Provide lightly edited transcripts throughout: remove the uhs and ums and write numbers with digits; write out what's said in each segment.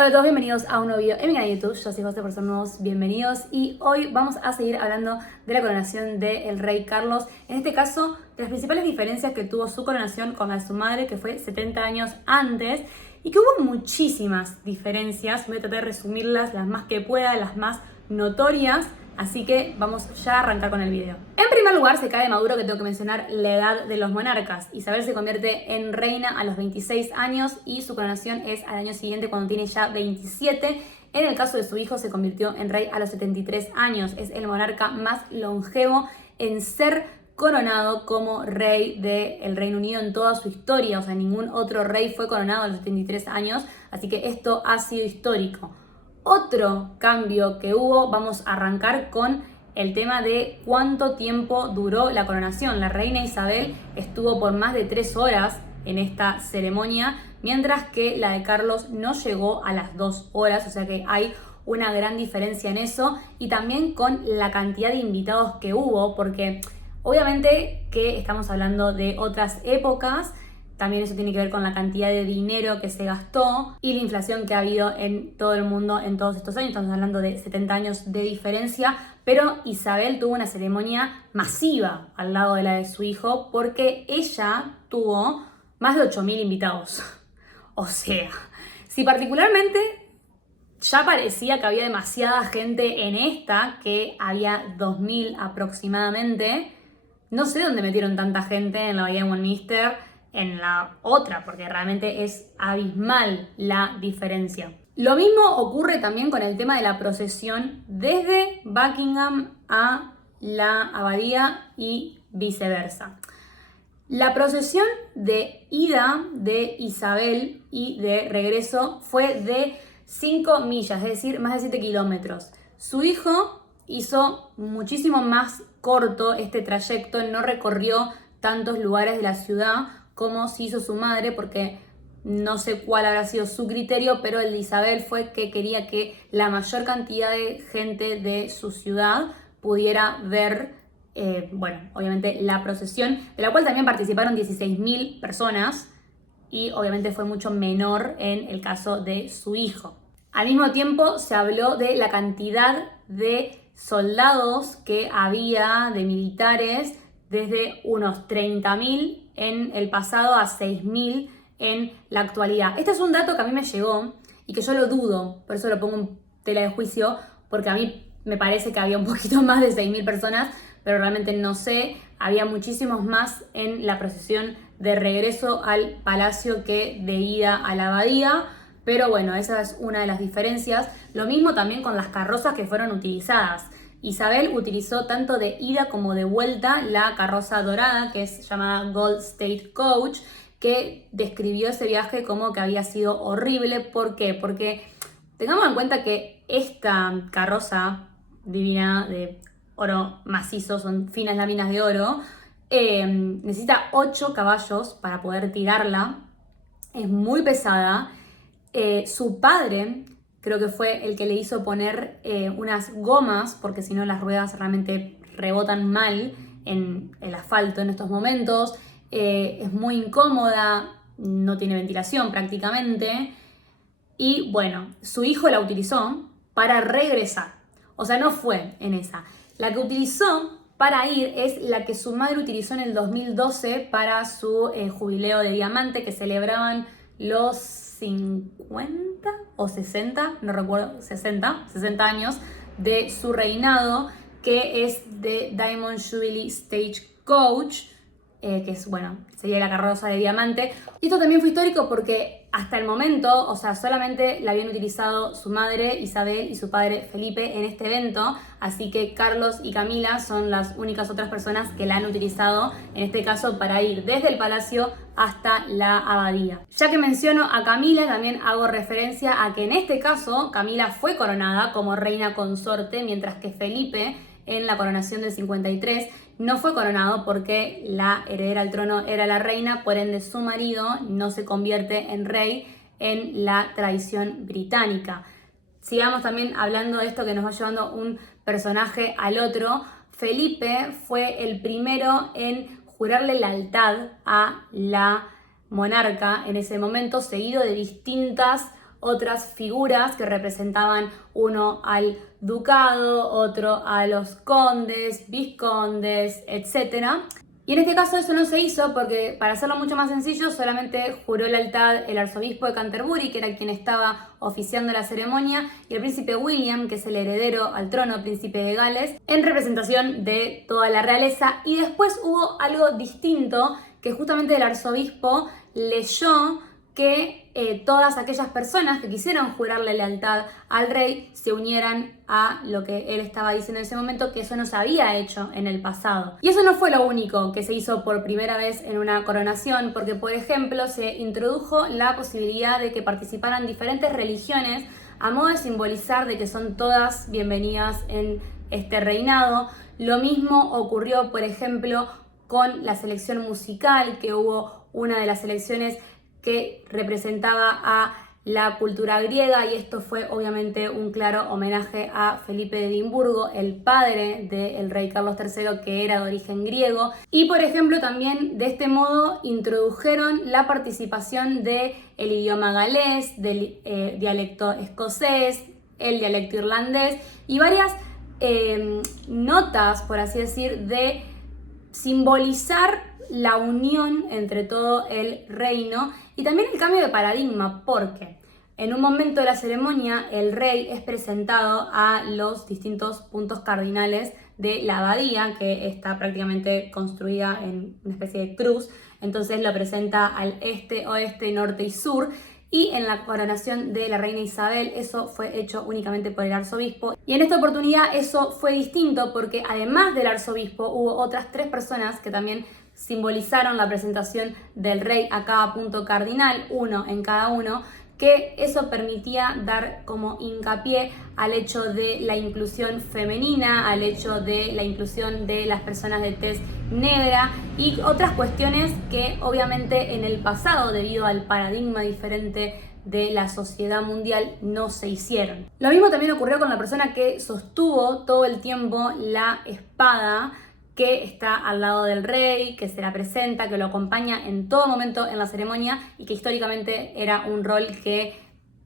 Hola a todos, bienvenidos a un nuevo video en mi canal de YouTube. Yo soy José, por ser nuevos, bienvenidos. Y hoy vamos a seguir hablando de la coronación del rey Carlos. En este caso, de las principales diferencias que tuvo su coronación con la de su madre, que fue 70 años antes. Y que hubo muchísimas diferencias. Voy a tratar de resumirlas las más que pueda, las más notorias. Así que vamos ya a arrancar con el video. En primer lugar, se cae de maduro que tengo que mencionar la edad de los monarcas. Isabel se convierte en reina a los 26 años y su coronación es al año siguiente cuando tiene ya 27. En el caso de su hijo se convirtió en rey a los 73 años. Es el monarca más longevo en ser coronado como rey del Reino Unido en toda su historia. O sea, ningún otro rey fue coronado a los 73 años. Así que esto ha sido histórico. Otro cambio que hubo, vamos a arrancar con el tema de cuánto tiempo duró la coronación. La reina Isabel estuvo por más de 3 horas en esta ceremonia, mientras que la de Carlos no llegó a las 2 horas, o sea que hay una gran diferencia en eso, y también con la cantidad de invitados que hubo, porque obviamente que estamos hablando de otras épocas. También eso tiene que ver con la cantidad de dinero que se gastó y la inflación que ha habido en todo el mundo en todos estos años. Estamos hablando de 70 años de diferencia, pero Isabel tuvo una ceremonia masiva al lado de la de su hijo porque ella tuvo más de 8.000 invitados. O sea, si particularmente ya parecía que había demasiada gente en esta, que había 2.000 aproximadamente, no sé dónde metieron tanta gente en la Bahía de Westminster en la otra, porque realmente es abismal la diferencia. Lo mismo ocurre también con el tema de la procesión desde Buckingham a la abadía y viceversa. La procesión de ida de Isabel y de regreso fue de 5 millas, es decir, más de 7 kilómetros. Su hijo hizo muchísimo más corto este trayecto, no recorrió tantos lugares de la ciudad como se hizo su madre, porque no sé cuál habrá sido su criterio, pero el de Isabel fue que quería que la mayor cantidad de gente de su ciudad pudiera ver, obviamente la procesión, de la cual también participaron 16.000 personas, y obviamente fue mucho menor en el caso de su hijo. Al mismo tiempo se habló de la cantidad de soldados que había, de militares, desde unos 30.000 en el pasado a 6.000 en la actualidad. Este es un dato que a mí me llegó y que yo lo dudo, por eso lo pongo en tela de juicio, porque a mí me parece que había un poquito más de 6.000 personas, pero realmente no sé. Había muchísimos más en la procesión de regreso al palacio que de ida a la abadía, pero bueno, esa es una de las diferencias. Lo mismo también con las carrozas que fueron utilizadas. Isabel utilizó tanto de ida como de vuelta la carroza dorada, que es llamada Gold State Coach, que describió ese viaje como que había sido horrible. ¿Por qué? Porque tengamos en cuenta que esta carroza divina de oro macizo, son finas láminas de oro, necesita 8 caballos para poder tirarla. Es muy pesada. Su padre creo que fue el que le hizo poner unas gomas, porque si no las ruedas realmente rebotan mal en el asfalto en estos momentos. Es muy incómoda, no tiene ventilación prácticamente. Y bueno, su hijo la utilizó para regresar. O sea, no fue en esa. La que utilizó para ir es la que su madre utilizó en el 2012 para su jubileo de diamante, que celebraban los 50 o 60, no recuerdo, 60 años de su reinado, que es de Diamond Jubilee Stagecoach, que es, bueno, sería la carroza de diamante. Y esto también fue histórico porque hasta el momento, o sea, solamente la habían utilizado su madre Isabel y su padre Felipe en este evento, así que Carlos y Camila son las únicas otras personas que la han utilizado, en este caso para ir desde el palacio hasta la abadía. Ya que menciono a Camila, también hago referencia a que en este caso Camila fue coronada como reina consorte, mientras que Felipe en la coronación del 53 no fue coronado porque la heredera al trono era la reina, por ende su marido no se convierte en rey en la tradición británica. Sigamos también hablando de esto que nos va llevando un personaje al otro. Felipe fue el primero en jurarle lealtad a la monarca en ese momento, seguido de distintas otras figuras que representaban uno al ducado, otro a los condes, vizcondes, etc. Y en este caso eso no se hizo porque, para hacerlo mucho más sencillo, solamente juró lealtad el arzobispo de Canterbury, que era quien estaba oficiando la ceremonia, y el príncipe William, que es el heredero al trono, príncipe de Gales, en representación de toda la realeza. Y después hubo algo distinto, que justamente el arzobispo leyó que todas aquellas personas que quisieran jurarle lealtad al rey se unieran a lo que él estaba diciendo en ese momento, que eso no se había hecho en el pasado. Y eso no fue lo único que se hizo por primera vez en una coronación, porque, por ejemplo, se introdujo la posibilidad de que participaran diferentes religiones a modo de simbolizar de que son todas bienvenidas en este reinado. Lo mismo ocurrió, por ejemplo, con la selección musical, que hubo una de las selecciones que representaba a la cultura griega, y esto fue obviamente un claro homenaje a Felipe de Edimburgo, el padre del rey Carlos III, que era de origen griego. Y, por ejemplo, también de este modo introdujeron la participación del idioma galés, del dialecto escocés, el dialecto irlandés y varias notas, por así decir, de simbolizar la unión entre todo el reino, y también el cambio de paradigma, porque en un momento de la ceremonia el rey es presentado a los distintos puntos cardinales de la abadía, que está prácticamente construida en una especie de cruz. Entonces lo presenta al este, oeste, norte y sur. Y en la coronación de la reina Isabel eso fue hecho únicamente por el arzobispo. Y en esta oportunidad eso fue distinto, porque además del arzobispo hubo otras 3 personas que también simbolizaron la presentación del rey a cada punto cardinal, uno en cada uno, que eso permitía dar como hincapié al hecho de la inclusión femenina, al hecho de la inclusión de las personas de tez negra y otras cuestiones que obviamente en el pasado, debido al paradigma diferente de la sociedad mundial, no se hicieron. Lo mismo también ocurrió con la persona que sostuvo todo el tiempo la espada, que está al lado del rey, que se la presenta, que lo acompaña en todo momento en la ceremonia, y que históricamente era un rol que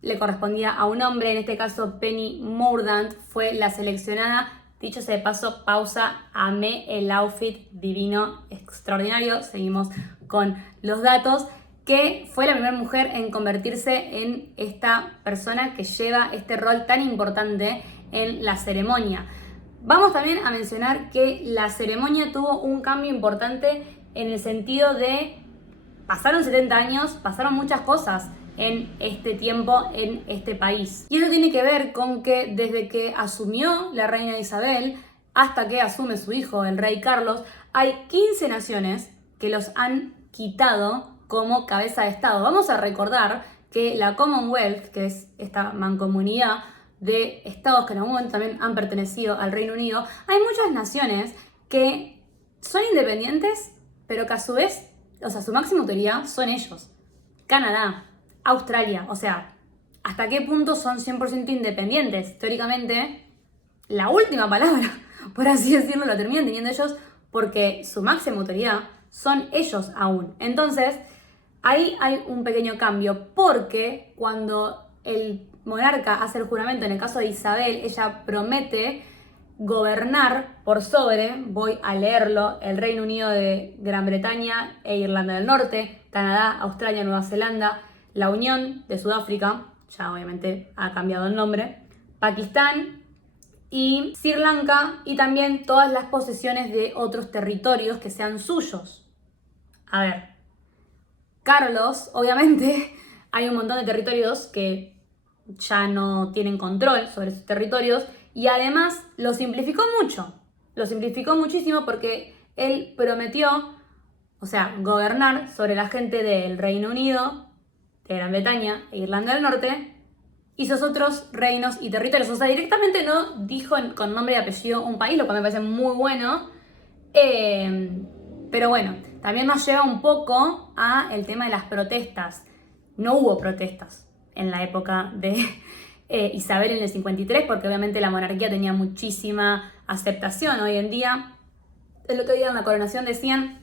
le correspondía a un hombre. En este caso, Penny Mordaunt fue la seleccionada. Dicho sea de paso, pausa, amé el outfit divino, extraordinario. Seguimos con los datos, que fue la primera mujer en convertirse en esta persona que lleva este rol tan importante en la ceremonia. Vamos también a mencionar que la ceremonia tuvo un cambio importante en el sentido de pasaron 70 años, pasaron muchas cosas en este tiempo en este país. Y eso tiene que ver con que desde que asumió la reina Isabel hasta que asume su hijo, el rey Carlos, hay 15 naciones que los han quitado como cabeza de estado. Vamos a recordar que la Commonwealth, que es esta mancomunidad de estados que en algún momento también han pertenecido al Reino Unido, hay muchas naciones que son independientes, pero que a su vez, o sea, su máxima autoridad son ellos. Canadá, Australia, o sea, ¿hasta qué punto son 100% independientes? Teóricamente, la última palabra, por así decirlo, la terminan teniendo ellos, porque su máxima autoridad son ellos aún. Entonces, ahí hay un pequeño cambio, porque cuando el monarca hace el juramento, en el caso de Isabel, ella promete gobernar por sobre, voy a leerlo, el Reino Unido de Gran Bretaña e Irlanda del Norte, Canadá, Australia, Nueva Zelanda, la Unión de Sudáfrica, ya obviamente ha cambiado el nombre, Pakistán y Sri Lanka, y también todas las posesiones de otros territorios que sean suyos. A ver, Carlos, obviamente, hay un montón de territorios que ya no tienen control sobre sus territorios, y además lo simplificó mucho. Lo simplificó muchísimo porque él prometió, o sea, gobernar sobre la gente del Reino Unido, de Gran Bretaña e Irlanda del Norte, y sus otros reinos y territorios. O sea, directamente no dijo con nombre y apellido un país, lo cual me parece muy bueno. Pero bueno, también nos lleva un poco a el tema de las protestas. No hubo protestas en la época de Isabel en el 53, porque obviamente la monarquía tenía muchísima aceptación. Hoy en día, el otro día en la coronación decían,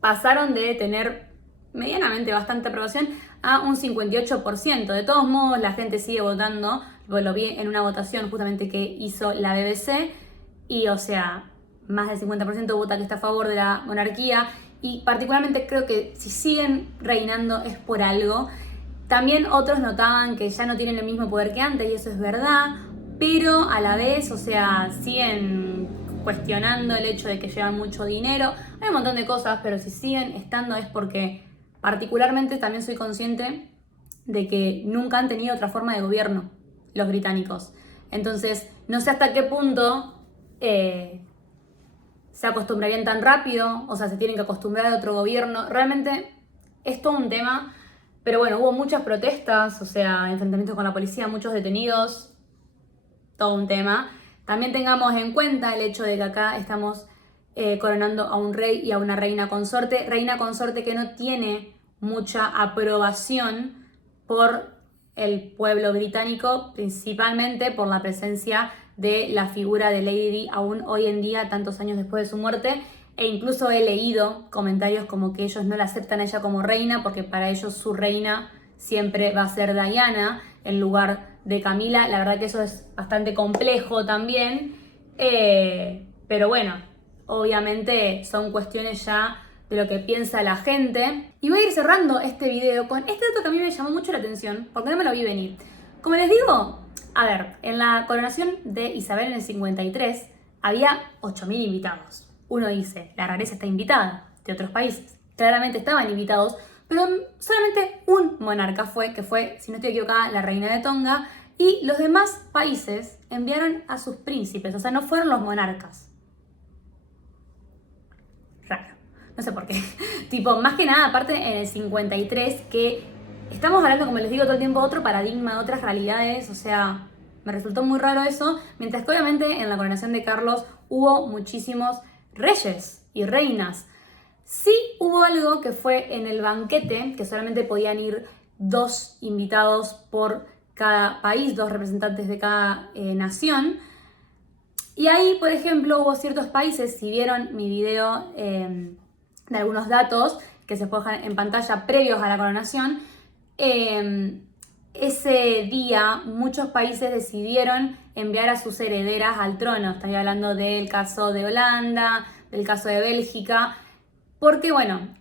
pasaron de tener medianamente bastante aprobación a un 58%. De todos modos, la gente sigue votando. Lo vi en una votación justamente que hizo la BBC y, o sea, más del 50% vota que está a favor de la monarquía y particularmente creo que si siguen reinando es por algo. También otros notaban que ya no tienen el mismo poder que antes y eso es verdad, pero a la vez, o sea, siguen cuestionando el hecho de que llevan mucho dinero. Hay un montón de cosas, pero si siguen estando es porque particularmente también soy consciente de que nunca han tenido otra forma de gobierno los británicos. Entonces, no sé hasta qué punto se acostumbrarían tan rápido, o sea, se tienen que acostumbrar a otro gobierno. Realmente es todo un tema, pero bueno, hubo muchas protestas, o sea, enfrentamientos con la policía, muchos detenidos, todo un tema. También tengamos en cuenta el hecho de que acá estamos coronando a un rey y a una reina consorte que no tiene mucha aprobación por el pueblo británico, principalmente por la presencia de la figura de Lady Di aún hoy en día, tantos años después de su muerte, e incluso he leído comentarios como que ellos no la aceptan a ella como reina porque para ellos su reina siempre va a ser Diana en lugar de Camila. La verdad que eso es bastante complejo también, pero bueno, obviamente son cuestiones ya de lo que piensa la gente. Y voy a ir cerrando este video con este dato que a mí me llamó mucho la atención, porque no me lo vi venir. Como les digo, a ver, en la coronación de Isabel en el 53 había 8.000 invitados. Uno dice, la rareza está invitada de otros países. Claramente estaban invitados, pero solamente un monarca fue, que fue, si no estoy equivocada, la reina de Tonga, y los demás países enviaron a sus príncipes, o sea, no fueron los monarcas. Raro, no sé por qué. Tipo, más que nada, aparte en el 53, que estamos hablando, como les digo todo el tiempo, otro paradigma, otras realidades, o sea, me resultó muy raro eso, mientras que obviamente en la coronación de Carlos hubo muchísimos reyes y reinas. Sí hubo algo que fue en el banquete, que solamente podían ir 2 invitados por cada país, 2 representantes de cada nación. Y ahí, por ejemplo, hubo ciertos países, si vieron mi video de algunos datos que se pueden dejar en pantalla previos a la coronación, ese día muchos países decidieron enviar a sus herederas al trono. Estoy hablando del caso de Holanda, del caso de Bélgica, porque bueno,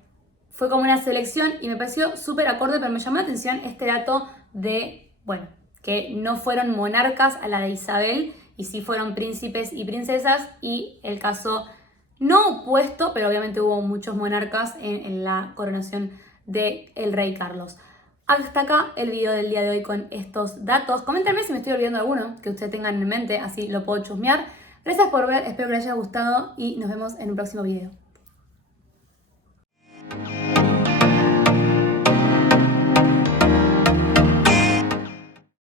fue como una selección y me pareció súper acorde, pero me llamó la atención este dato de, bueno, que no fueron monarcas a la de Isabel y sí fueron príncipes y princesas, y el caso no opuesto, pero obviamente hubo muchos monarcas en la coronación del rey Carlos. Hasta acá el video del día de hoy con estos datos. Coméntenme si me estoy olvidando alguno que ustedes tengan en mente, así lo puedo chusmear. Gracias por ver, espero que les haya gustado y nos vemos en un próximo video.